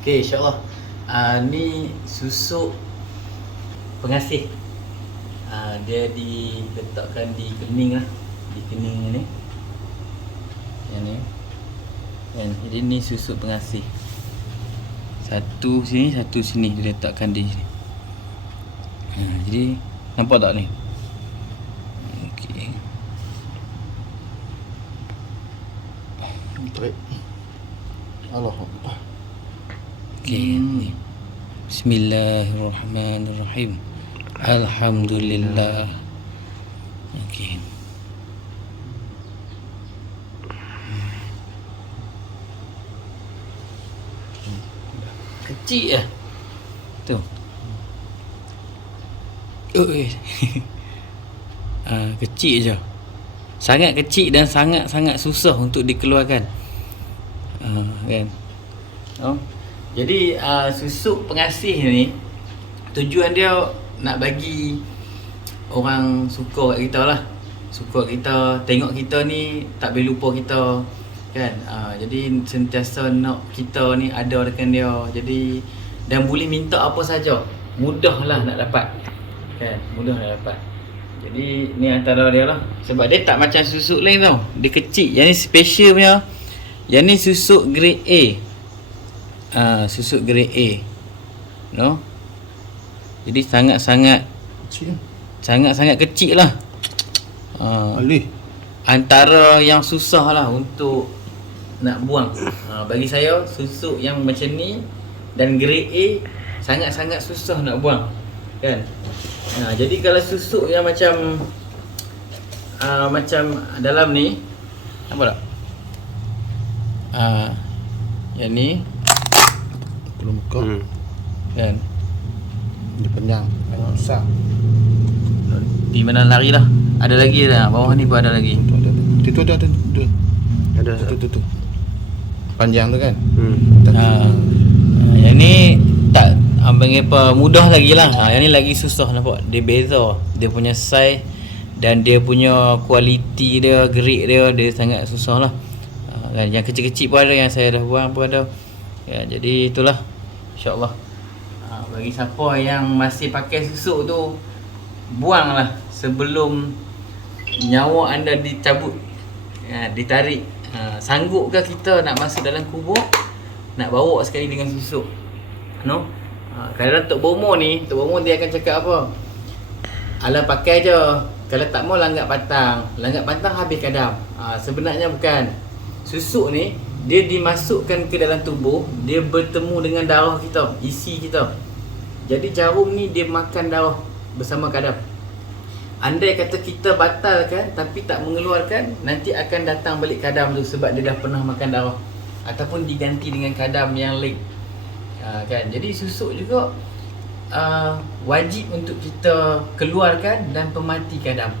Okey, insyaAllah. Ni susuk pengasih. Dia diletakkan di kening lah. Di kening ni. Yang ni. Kan? Jadi ni susuk pengasih. Satu sini, satu sini. Dia letakkan di sini. Jadi nampak tak ni? Okey. Baik. Allahuakbar. Okey. Bismillahirrahmanirrahim. Alhamdulillah. Okey. Kecil lah. Tu. Kecil je. Sangat kecil dan sangat-sangat susah untuk dikeluarkan. Kan. Jadi susuk pengasih ni tujuan dia nak bagi orang suka kat kita lah. Suka kita, tengok kita ni tak boleh lupa kita. Kan. Jadi sentiasa nak kita ni ada dengan dia. Jadi dan boleh minta apa saja. Mudahlah nak dapat. Kan, mudah nak dapat. Jadi ni antara dia lah. Sebab dia tak macam susuk lain tau. Dia kecil. Yang ni special punya. Yang ni susuk grade A. Susuk grade A. No? Jadi sangat-sangat Kecil. sangat-sangat kecil lah. Alih. Antara yang susah lah untuk nak buang. Bagi saya susuk yang macam ni dan grade A sangat-sangat susah nak buang. Kan? Jadi kalau susuk yang macam macam dalam ni, nampak tak? Yang ni Belum buka. kan. Dia panjang besar. Di mana lari lah. Ada lagi dah. Bawah ni pun ada lagi. Tu ada. Ada. Tu. Panjang tu kan? Yang ni tak panggil apa, mudah lagi lah. Yang ni lagi susah, nampak. Dia beza. Dia punya size dan dia punya kualiti dia, grade dia sangat susah lah. Yang kecil-kecil pun ada, yang saya dah buang pun ada. Ya, jadi itulah. InsyaAllah. Bagi siapa yang masih pakai susuk tu, buanglah sebelum nyawa anda dicabut. Ditarik. Sanggupkah kita nak masuk dalam kubur, nak bawa sekali dengan susuk? No? Kadang-kadang Tok Bomo ni, Tok Bomo dia akan cakap apa? Alah pakai je. Kalau tak mau langgak pantang. Langgak pantang habis kadam. Sebenarnya bukan. Susuk ni dia dimasukkan ke dalam tubuh, dia bertemu dengan darah kita, isi kita. Jadi jarum ni dia makan darah bersama kadam. Andai kata kita batalkan tapi tak mengeluarkan, nanti akan datang balik kadam tu sebab dia dah pernah makan darah. Ataupun diganti dengan kadam yang lain. Kan? Jadi susuk juga wajib untuk kita keluarkan dan pemati kadam.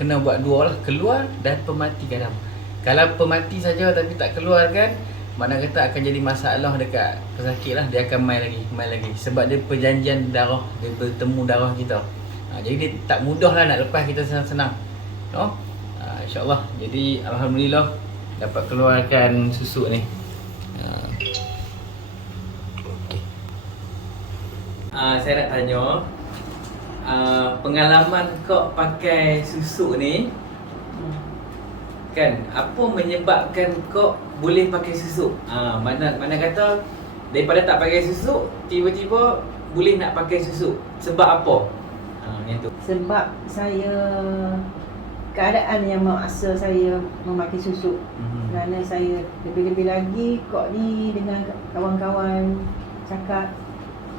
Kena buat dua lah, keluar dan pemati kadam. Kalau pemati saja tapi tak keluarkan, mana kata akan jadi masalah dekat pesakit lah. Dia akan main lagi. Sebab dia perjanjian darah, dia bertemu darah kita. Jadi dia tak mudah lah nak lepas kita senang-senang. No? InsyaAllah. Jadi Alhamdulillah dapat keluarkan susuk ni. Saya nak tanya, pengalaman kau pakai susuk ni, kan, apa menyebabkan kau boleh pakai susuk? Mana kata daripada tak pakai susuk, tiba-tiba boleh nak pakai susuk. Sebab apa? Yang tu. Sebab saya, keadaan yang memaksa saya memakai susuk. Kerana saya lebih-lebih lagi kok ni dengan kawan-kawan cakap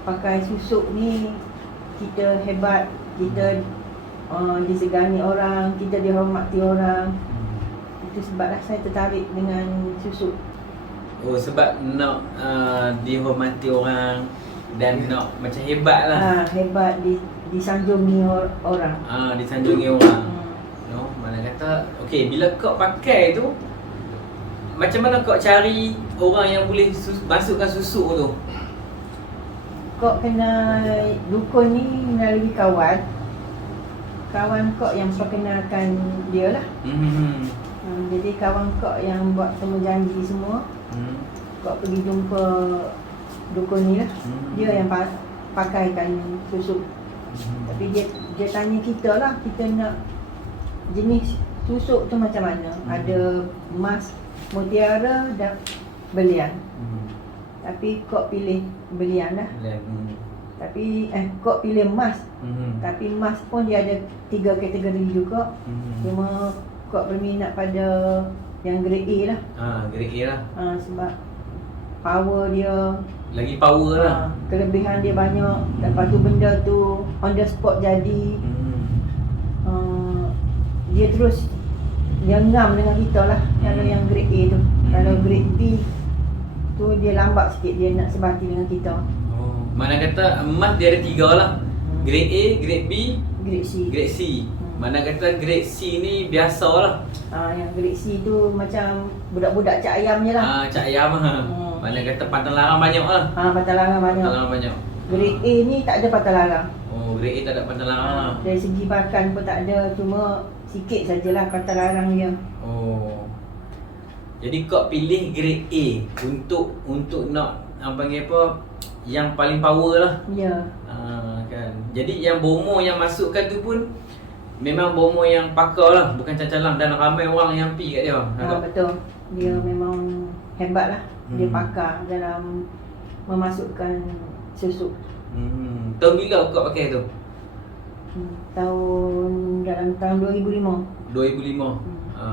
pakai susuk ni kita hebat, kita disegani orang, kita dihormati orang. Itu sebablah saya tertarik dengan susuk. Oh, sebab nak dihormati orang dan nak macam hebat lah. Hebat, disanjungi orang. Disanjungi orang. No, mana kata, okey, bila kau pakai tu, macam mana kau cari orang yang boleh masukkan susuk tu? Kok kena dukun ni melalui kawan kok yang perkenalkan dia lah. Jadi kawan kok yang buat temu janji semua. Kok pergi jumpa dukun ni lah. Dia yang pakaikan susuk. Tapi dia tanya kita lah, kita nak jenis susuk tu macam mana. Ada emas, mutiara dan belian. Tapi kok pilih belian lah. Tapi kok pilih emas. Tapi emas pun dia ada 3 kategori juga. Cuma kok berminat pada yang grade A lah. Grade A lah. Sebab power dia, lagi power lah. kelebihan dia banyak. Lepas tu benda tu on the spot jadi. Dia terus dia ngam dengan kita lah. Kalau yang grade A tu. Kalau grade B tu dia lambat sikit, dia nak sebati dengan kita. Mana kata emas dia ada 3 lah. Grade A, grade B, Grade C. grade C. Mana kata grade C ni biasa lah. Yang grade C tu macam budak-budak cak ayam je lah. Cak ayam lah. Mana kata pantang larang banyak lah. Patah larang banyak. Pantang larang banyak. Grade A ni tak ada patah larang. Grade A tak ada pantang larang lah. Dari segi pakan pun tak ada, cuma sikit sajalah patah larang dia. Jadi kau pilih grade A untuk nak panggil apa, yang paling power lah. Ya. Kan. Jadi yang bomo yang masukkan tu pun memang bomo yang pakar lah, bukan cacalang, dan ramai orang yang pi kat dia. Betul. Dia memang hebat lah. Dia pakar dalam memasukkan susuk. Tahun bila kau pakai tu? Dalam tahun 2005. 2005.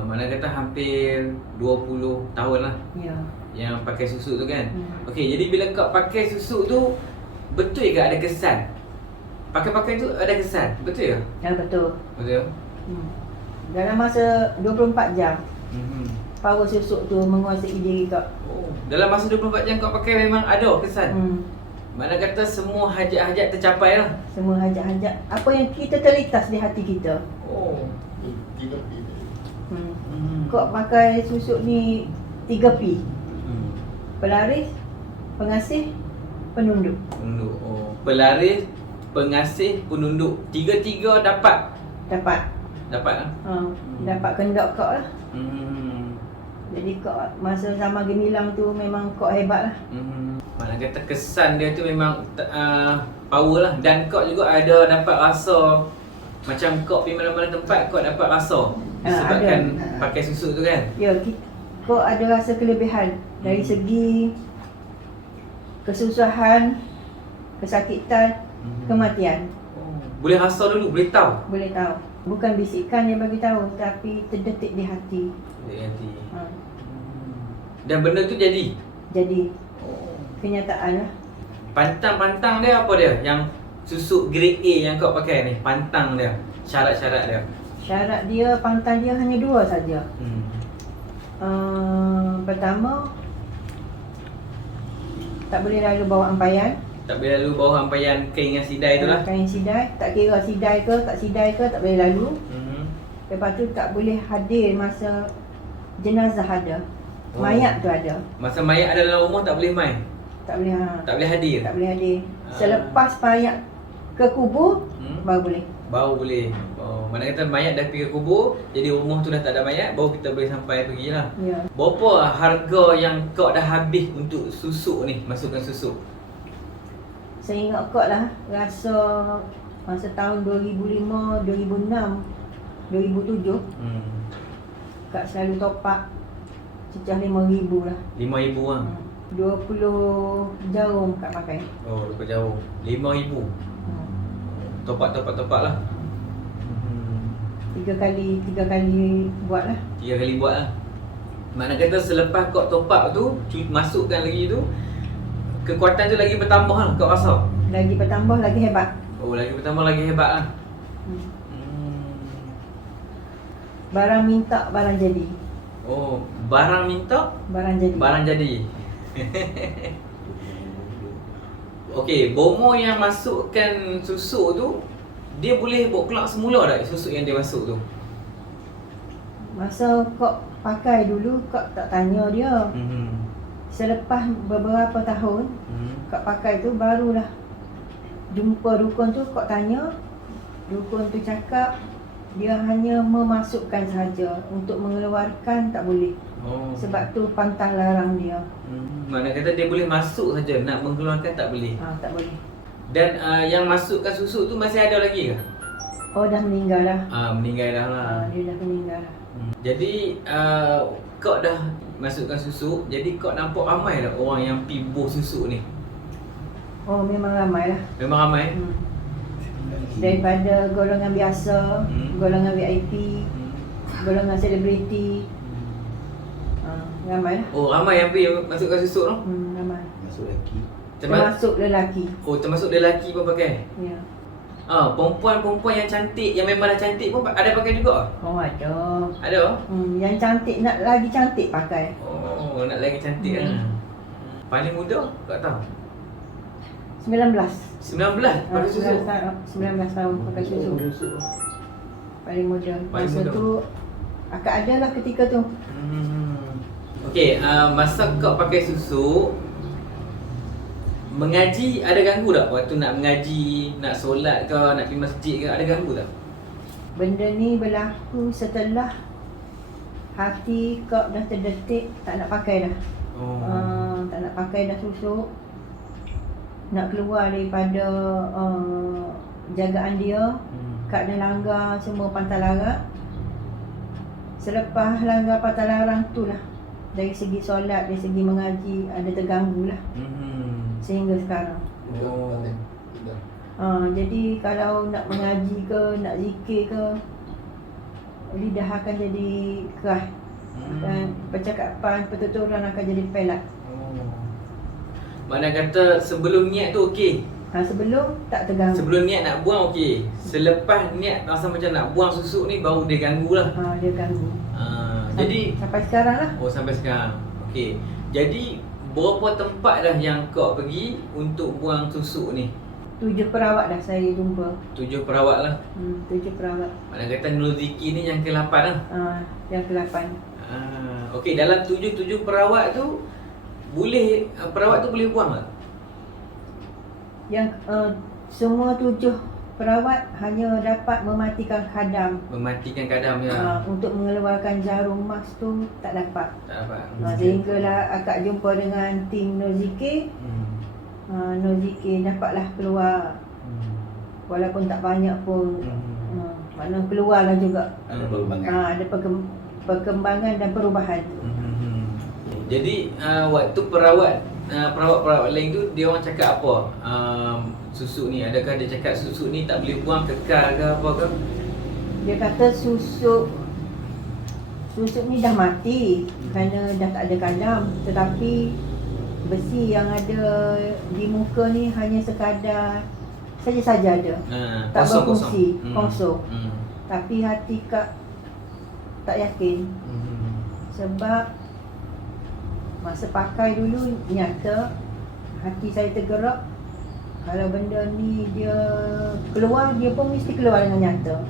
Mana kata hampir 20 tahun lah Ya. yang pakai susuk tu kan. Okey, jadi bila kau pakai susuk tu, betul ke ada kesan? Pakai-pakai tu ada kesan, betul ke? Ya, betul. Betul. Dalam masa 24 jam, power susuk tu menguasai diri kau. Dalam masa 24 jam kau pakai memang ada kesan. Mana kata semua hajat-hajat tercapai lah. Semua hajat-hajat apa yang kita terlintas di hati kita. Kau pakai susuk ni 3P. Pelaris, pengasih, penunduk. Pelaris, pengasih, penunduk. Tiga-tiga dapat. Dapat lah. Dapat kendak kau lah. Jadi kau masa sama gemilang tu memang kau hebat lah. Mana kata kesan dia tu memang power lah. Dan kau juga ada dapat rasa macam kau pergi mana-mana tempat kau dapat rasa disebabkan pakai susuk tu kan. Ya, kau ada rasa kelebihan dari segi kesusahan, kesakitan, kematian. Boleh rasa dulu, boleh tahu. Boleh tahu. Bukan bisikan yang bagi tahu, tapi terdetik di hati. Dan benda tu jadi. Kenyataan lah. Pantang dia apa dia? Yang susuk grade A yang kau pakai ni, pantang dia. Syarat-syarat dia. Syarat dia, pantang dia hanya 2 saja. Pertama, tak boleh lalu bawa ampaian. Tak boleh lalu bawah ampaian kain yang sidai tu lah. Kain sidai, tak kira sidai ke, tak sidai ke, tak boleh lalu. Lepas tu tak boleh hadir masa jenazah ada. Mayat tu ada. Masa mayat ada dalam rumah tak boleh main. Tak boleh Tak boleh hadir. Tak boleh hadir. Selepas mayat ke kubur baru boleh. Baru boleh. Mana kata mayat dah pergi ke kubur, jadi rumah tu dah tak ada mayat, baru kita boleh sampai pergi lah. Ya. Berapa harga yang kau dah habis untuk susuk ni, masukkan susuk? Saya ingat kau lah, rasa masa tahun 2005, 2006, 2007 Kak selalu top up cecah 5,000 lah. 5,000 lah. 20 jarum Kak pakai. Lupa jauh. 5,000. Top up lah. 3 kali buat lah. 3 kali buat lah. Mana kata selepas kau top up tu, masukkan lagi tu, kekuatan tu lagi bertambah lah kau rasa? Lagi bertambah, lagi hebat. Lagi bertambah, lagi hebat lah. Barang minta, barang jadi. Barang minta, barang jadi. Okey, bomo yang masukkan susuk tu, dia boleh bawa keluar semula tak susuk yang dia masuk tu? Masa kau pakai dulu, kau tak tanya dia. Selepas beberapa tahun kau pakai tu, barulah jumpa dukun tu, kau tanya. Dukun tu cakap dia hanya memasukkan sahaja, untuk mengeluarkan tak boleh. Oh. Sebab tu pantang larang dia. Mana kata dia boleh masuk saja, nak mengeluarkan tak boleh. Tak boleh. Dan yang masukkan susu tu masih ada lagi ke? Oh, dah meninggal dah. Meninggal dah lah. Dia dah meninggal dah. Jadi kau dah masukkan susu, jadi kau nampak ramai lah orang yang pi buh susu ni. Oh, memang ramai lah. Memang ramai. Daripada golongan biasa, golongan VIP, golongan selebriti. Ramai lah. Oh, ramai yang pi masukkan susu tu? Ramai. Masuk lagi. Termasuk lelaki. Oh, termasuk lelaki pun pakai? Ya. Perempuan-perempuan yang cantik, yang memang dah cantik pun ada pakai juga? Oh, ada. Ada? Yang cantik, nak lagi cantik pakai. Oh, nak lagi cantik lah. Paling muda, kau tahu? 19. 19 pakai susu? 19 tahun pakai susu. Paling muda. Paling Masa muda. tu akak ada lah ketika tu. Okey, masa kau pakai susu, mengaji ada ganggu tak? Waktu nak mengaji, nak solat ke, nak pergi masjid ke, ada ganggu tak? Benda ni berlaku setelah hati kau dah terdetik tak nak pakai dah. Tak nak pakai dah susu. Nak keluar daripada jagaan dia. Kak dah langgar semua pantang larang. Selepas langgar pantang larang tu lah, dari segi solat, dari segi mengaji ada terganggu lah. Sehingga sekarang. Jadi kalau nak mengaji ke, nak zikir ke, lidah akan jadi keras. Dan percakapan, pertuturan akan jadi pelat. Mana kata sebelum niat tu okey. Sebelum tak terganggu. Sebelum niat nak buang okey. Selepas niat rasa macam nak buang susu ni baru dia ganggu lah. Dia ganggu. Jadi sampai sekarang lah. Oh, sampai sekarang. Okey. Jadi berapa tempat dah yang kau pergi untuk buang susu ni? 7 perawat dah saya jumpa. 7 perawat lah. 7 perawat. Mana kata Nur Ziki ni yang ke-8 lah. Yang ke-8. Okey, dalam 7 perawat tu boleh perawat tu boleh buang tak? Yang semua 7 perawat hanya dapat mematikan kadam. Mematikan kadam ya. Untuk mengeluarkan jarum mas tu tak dapat. Tak dapat. Sehinggalah akak jumpa dengan tim Nur Zikir. Nur Zikir dapatlah keluar. Walaupun tak banyak pun. Mana keluarlah juga. Ada perkembangan. Ada perkembangan dan perubahan. Jadi waktu perawat lain tu dia orang cakap apa? Susu ni, adakah dia cakap susu ni tak boleh buang, kekal ke apa ke? Dia kata susu ni dah mati kerana dah tak ada kadam, tetapi besi yang ada di muka ni hanya sekadar saja ada. Tak berfungsi, kosong. Tapi hati Kak tak yakin. Sebab masa pakai dulu nyata hati saya tergerak. Kalau benda ni dia keluar, dia pun mesti keluar dengan nyata.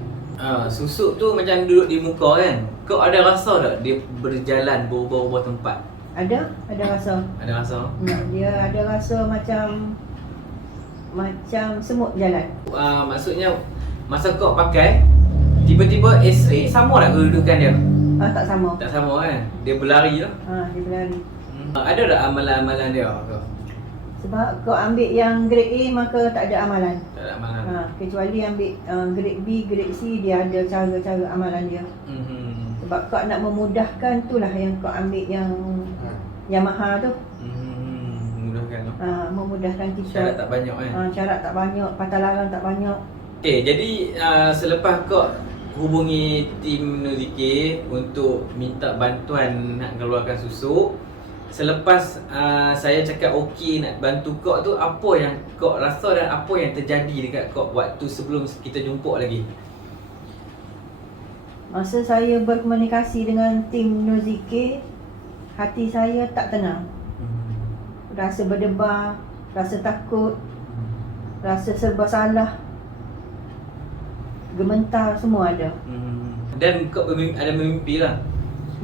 Susuk tu macam duduk di muka kan. Kau ada rasa tak dia berjalan berubah-ubah tempat? Ada rasa. Ada rasa? Dia ada rasa macam semut jalan. Maksudnya masa kau pakai, tiba-tiba X-ray sama tak kedudukan dia? Tak sama. Tak sama kan? Dia berlari lah. Dia berlari. Ada tak amalan-amalan dia kau? Sebab kau ambil yang grade A maka tak ada amalan. Tak ada amalan. Kecuali ambil grade B, grade C, dia ada cara-cara amalan dia. Sebab kau nak memudahkan itulah yang kau ambil yang Yamaha tu. Memudahkan tu. Memudahkan kita. Syarat tak banyak kan? Syarat tak banyak, pantang larang tak banyak. Okey, jadi selepas kau hubungi tim Nur Zikir untuk minta bantuan nak keluarkan susu, selepas saya cakap okey nak bantu kau tu, apa yang kau rasa dan apa yang terjadi dekat kau waktu sebelum kita jumpa lagi? Masa saya berkomunikasi dengan tim Nur Zikir, hati saya tak tenang. Rasa berdebar, rasa takut, rasa serba salah, gementar, semua ada. Dan kau ada bermimpi lah?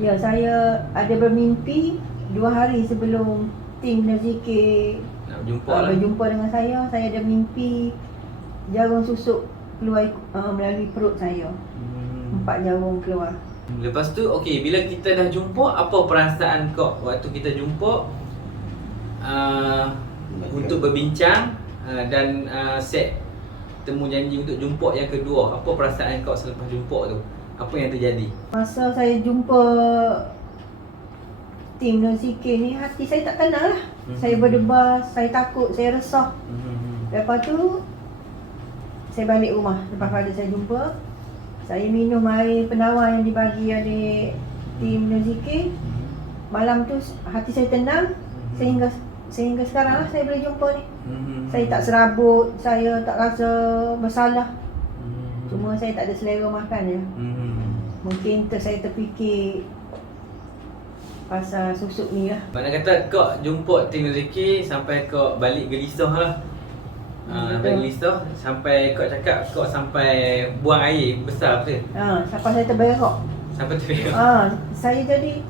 Ya, saya ada bermimpi 2 hari sebelum tim Nur Zikir nak berjumpa berjumpa dengan saya ada mimpi jarum susuk keluar melalui perut saya. 4 jarum keluar. Lepas tu okey, bila kita dah jumpa, apa perasaan kau waktu kita jumpa untuk berbincang dan set temu janji untuk jumpa yang kedua? Apa perasaan kau selepas jumpa tu? Apa yang terjadi? Masa saya jumpa tim NZK ni, hati saya tak tenang lah. Saya berdebar, saya takut, saya resah. Lepas tu saya balik rumah. Lepas pada saya jumpa, saya minum air penawar yang dibagi oleh tim NZK. Malam tu hati saya tenang sehingga sekarang lah saya boleh jumpa ni. Saya tak serabut, saya tak rasa bersalah. Cuma saya tak ada selera makan je. Mungkin saya terfikir pasal susuk ni lah. Mana kata kau jumpa tim rezeki sampai kau balik gelisah lah. Sampai gelisah, sampai kau cakap kau sampai buang air besar betul? Sampai saya terberak. Sampai terberak. Saya jadi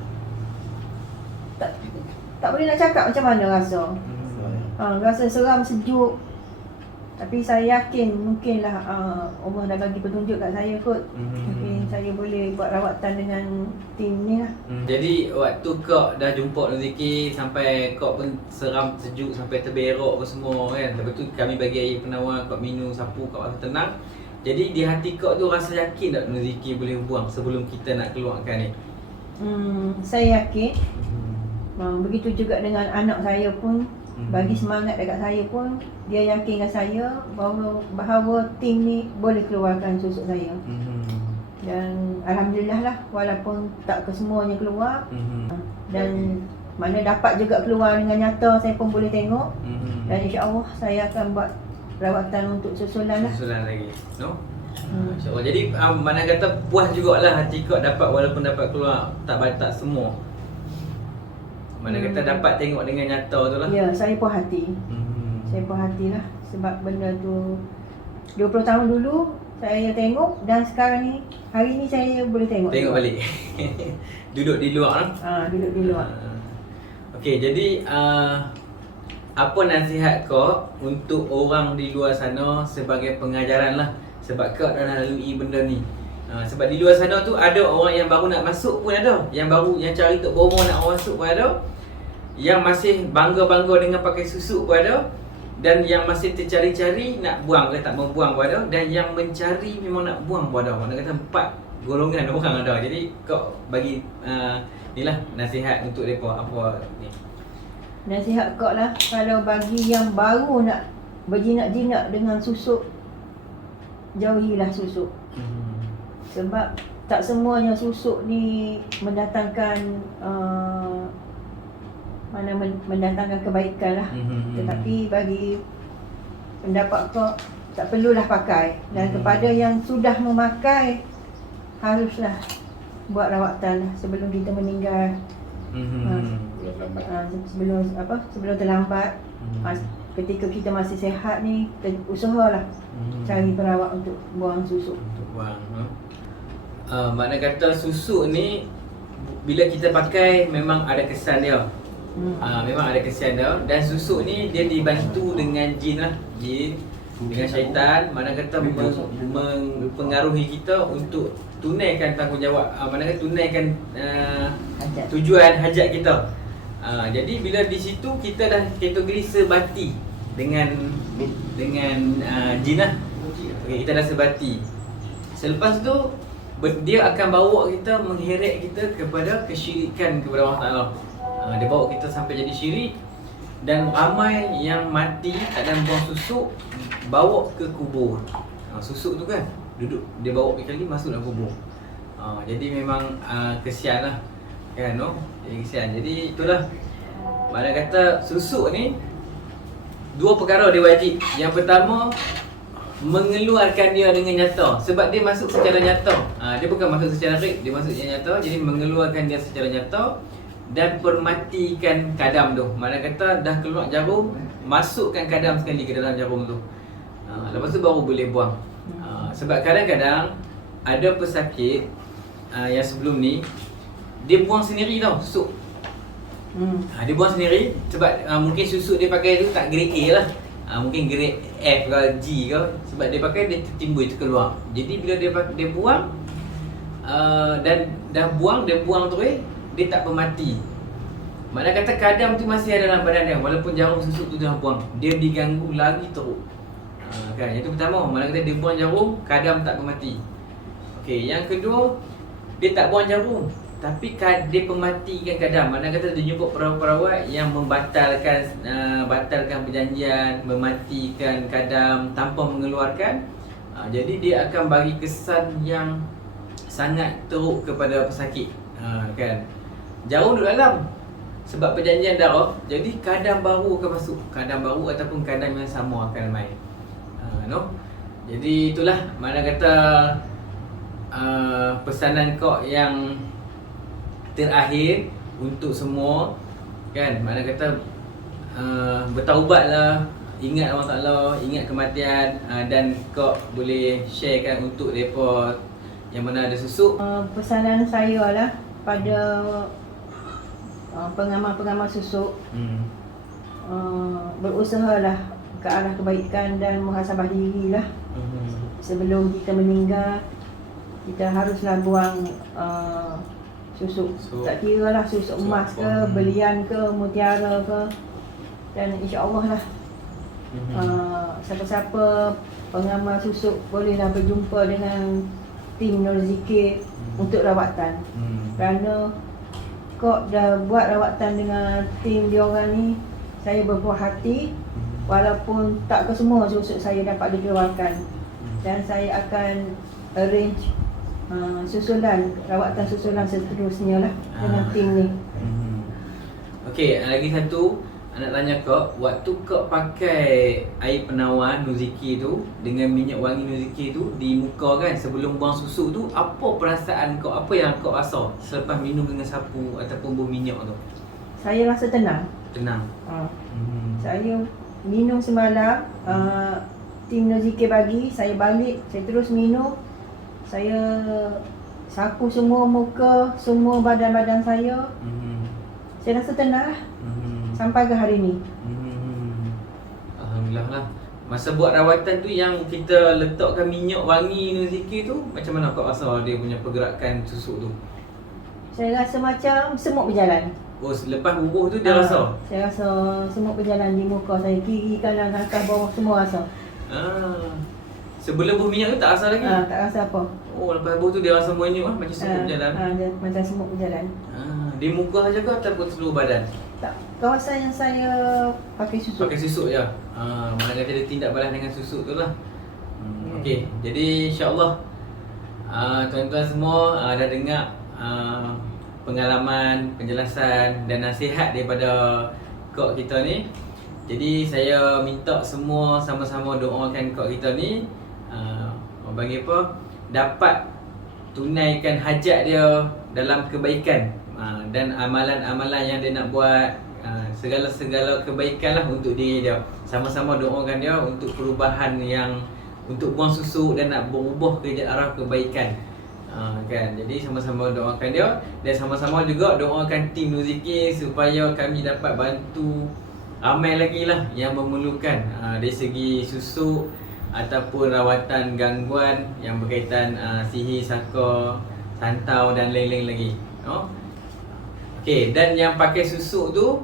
tak boleh nak cakap macam mana rasa. Rasa seram, sejuk. Tapi saya yakin mungkinlah Allah dah bagi petunjuk kat saya kot. Mungkin saya boleh buat rawatan dengan tim ni lah. Jadi waktu kau dah jumpa rezeki sampai kau pun seram, sejuk, sampai terberak apa semua kan. Lepas tu kami bagi air penawar, kau minum, sapu, kau rasa tenang. Jadi di hati kau tu rasa yakin tak rezeki boleh buang sebelum kita nak keluarkan ni? Saya yakin. Begitu juga dengan anak saya pun. Bagi semangat dekat saya pun, dia yakinkan saya bahawa tim ni boleh keluarkan susuk saya. Dan Alhamdulillah lah, walaupun tak kesemuanya keluar, dan mana dapat juga keluar dengan nyata, saya pun boleh tengok. Dan insyaAllah saya akan buat rawatan untuk susulan lah. Susulan lagi, no? InsyaAllah. Jadi mana kata puas jugalah hati kau dapat, walaupun dapat keluar tak semua. Mana kata dapat tengok dengan nyata tu lah. Ya, saya puas hati. Saya puas hati lah. Sebab benda tu 20 tahun dulu saya tengok, dan sekarang ni, hari ni saya boleh tengok. Tengok balik. Duduk di luar lah. Duduk di luar. Okey, jadi apa nasihat kau untuk orang di luar sana sebagai pengajaran lah? Sebab kau dah lalui benda ni. Sebab di luar sana tu ada orang yang baru nak masuk pun ada. Yang baru, yang cari tok bomo nak masuk pun ada. Yang masih bangga-bangga dengan pakai susuk pun ada. Dan yang masih tercari-cari nak buang ke tak mau buang pun ada. Dan yang mencari memang nak buang pun ada. Mana kata 4 golongan orang ada. Jadi kau bagi inilah nasihat untuk mereka apa ni. Nasihat kau lah, kalau bagi yang baru nak berjinak-jinak dengan susuk, jauhilah susuk. Sebab tak semuanya susuk ni mendatangkan mendatangkan kebaikan lah. Tetapi bagi pendapat kau, tak perlulah pakai. Dan kepada yang sudah memakai, haruslah buat rawatan lah sebelum kita meninggal. Sebelum terlambat. Ketika kita masih sihat ni, kita usahalah cari perawat untuk buang susuk. Untuk buang. Makna kata susuk ni bila kita pakai memang ada kesan dia. Memang ada kesan dia. Dan susuk ni dia dibantu dengan jin lah. Jin dengan syaitan. Mana kata mempengaruhi kita untuk tunaikan tanggungjawab. Mana kata tunaikan tujuan hajat kita. Jadi bila di situ kita dah kategori sebati dengan jin lah. Okay, kita dah sebati. Selepas tu dia akan bawa kita, mengheret kita kepada kesyirikan kepada Allah Ta'ala. Dia bawa kita sampai jadi syirik. Dan ramai yang mati tak ada buang susuk, bawa ke kubur. Susuk tu kan duduk, dia bawa kali masuk dalam kubur. Jadi memang kesian lah kan, no? Jadi kesian. Jadi itulah, mana kata susuk ni dua perkara dia wajib. Yang pertama, mengeluarkan dia dengan nyata. Sebab dia masuk secara nyata. Dia bukan masuk secara rik, dia masuk secara nyata. Jadi mengeluarkan dia secara nyata. Dan permatikan kadam tu. Mana kata dah keluar jarum, masukkan kadam sekali ke dalam jarum tu. Lepas tu baru boleh buang. Sebab kadang-kadang ada pesakit yang sebelum ni, dia buang sendiri tau susuk. Dia buang sendiri. Sebab mungkin susuk dia pakai tu tak grade A lah. Mungkin grade F ke G ke. Sebab dia pakai, dia timbul, itu keluar. Jadi bila dia buang, dan dah buang, dia buang terus, dia tak pemati. Maknanya kata kadam tu masih ada dalam badan dia walaupun jarum susuk tu dah buang, dia diganggu lagi teruk. Kan, yang tu pertama, mana kata dia buang jarum, kadam tak pemati. Okey, yang kedua, dia tak buang jarum tapi dia pematikan kadam. Mana kata dia jumpa perawat-perawat yang membatalkan batalkan perjanjian, mematikan kadam tanpa mengeluarkan. Jadi dia akan bagi kesan yang sangat teruk kepada pesakit. Kan, jarum duduk dalam sebab perjanjian dah off, jadi kadam baru akan masuk, kadam baru ataupun kadam yang sama akan main. No? Jadi itulah mana kata pesanan kok yang terakhir untuk semua, kan, mana kata bertaubatlah, ingat Allah Ta'ala, ingat kematian, dan kok boleh sharekan untuk mereka yang mana ada susuk. Pesanan saya lah pada pengamal-pengamal susuk, berusahalah ke arah kebaikan dan muhasabah dirilah. Sebelum kita meninggal, kita haruslah buang susuk. Tak kira lah susuk emas ke, belian ke, mutiara ke. Dan insya-Allah lah siapa-siapa pengamal susuk bolehlah berjumpa dengan tim Nur Zikir untuk rawatan. Kerana kok dah buat rawatan dengan tim diorang ni, saya berpuas hati walaupun tak ke semua susuk saya dapat dikeluarkan. Dan saya akan arrange rawatan susulan seterusnya lah dengan tim ni. Okey, lagi satu nak tanya kau, waktu kau pakai air penawar Nuziki tu dengan minyak wangi Nuziki tu di muka kan sebelum buang susu tu, apa perasaan kau, apa yang kau rasa selepas minum dengan sapu ataupun buah minyak tu? Saya rasa tenang. Tenang. Saya minum semalam, tim Nuziki bagi, saya balik, saya terus minum. Saya sapu semua muka, semua badan-badan saya. Saya rasa tenang lah sampai ke hari ni. Alhamdulillah lah. Masa buat rawatan tu yang kita letakkan minyak wangi Nuziki tu, macam mana kau rasa dia punya pergerakan susuk tu? Saya rasa macam semut berjalan. Oh, lepas bubuh tu dia rasa? Saya rasa semut berjalan di muka saya, kiri, kanan, atas, bawah, semua rasa. Sebelum buah minyak tu tak rasa lagi? Tak rasa apa. Oh, lepas bubuh tu dia rasa banyak macam semut berjalan? Dia macam semut berjalan. Di muka saja ke ataupun seluruh badan? Tak, kawasan yang saya pakai susuk. Pakai susuk je? Mana kata dia tindak balas dengan susuk tu lah. Okey, jadi insyaAllah tuan-tuan semua dah dengar pengalaman, penjelasan dan nasihat daripada kok kita ni. Jadi saya minta semua sama-sama doakan kok kita ni bagi apa dapat tunaikan hajat dia dalam kebaikan, dan amalan-amalan yang dia nak buat, segala-segala kebaikan lah untuk diri dia. Sama-sama doakan dia untuk perubahan yang untuk buang susuk dan nak berubah ke arah kebaikan. Kan, jadi sama-sama doakan dia dan sama-sama juga doakan tim Nuziki supaya kami dapat bantu ramai lagi lah yang memerlukan dari segi susuk ataupun rawatan gangguan yang berkaitan sihir, saka, santau dan lain-lain lagi. Okey, dan yang pakai susuk tu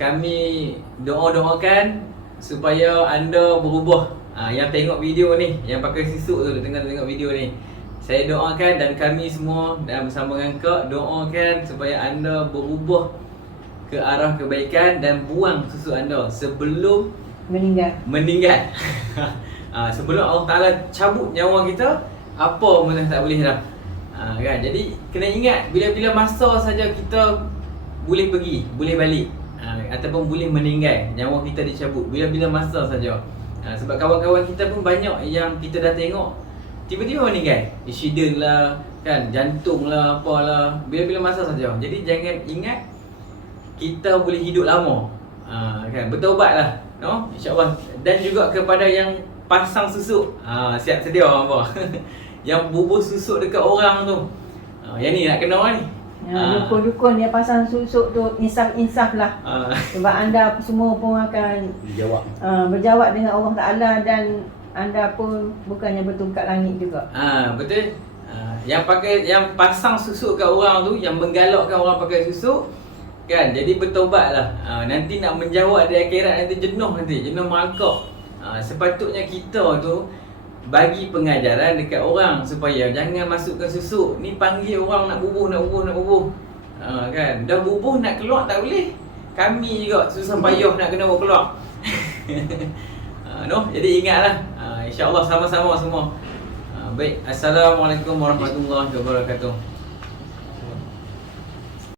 kami doakan supaya anda berubah. Yang tengok video ni, yang pakai susuk tu, tengok video ni, saya doakan dan kami semua dan bersama dengan Kak doakan supaya anda berubah ke arah kebaikan dan buang susu anda sebelum meninggal. Sebelum Allah Ta'ala cabut nyawa kita, apa pun tak boleh dah. Kan? Jadi kena ingat, bila-bila masa saja kita boleh pergi, boleh balik, ataupun boleh meninggal, nyawa kita dicabut bila-bila masa saja. Sebab kawan-kawan kita pun banyak yang kita dah tengok tiba-tiba meninggal, accident lah, kan, jantung lah, apalah, bila-bila masa saja. Jadi jangan ingat kita boleh hidup lama, kan, bertaubatlah, no? InsyaAllah. Dan juga kepada yang pasang susuk, siap sedia apa yang bubuh susuk dekat orang tu, yang ni nak kena ni. Dukun-dukun yang pasang susuk tu, insaf-insaf lah. Sebab anda semua pun akan berjawab dengan Allah Ta'ala dan anda pun bukannya bertungkat langit juga. Betul. yang pasang susuk kat orang tu, yang menggalakkan orang pakai susuk kan, jadi bertobatlah. Nanti nak menjawab di akhirat nanti jenuh merangkak. Sepatutnya kita tu bagi pengajaran dekat orang supaya jangan masukkan susuk. Ni panggil orang nak bubuh kan. Dah bubuh nak keluar tak boleh. Kami juga susah payah nak kena bawa keluar. Jadi ingatlah. InsyaAllah sama-sama semua. Baik, Assalamualaikum warahmatullahi wabarakatuh.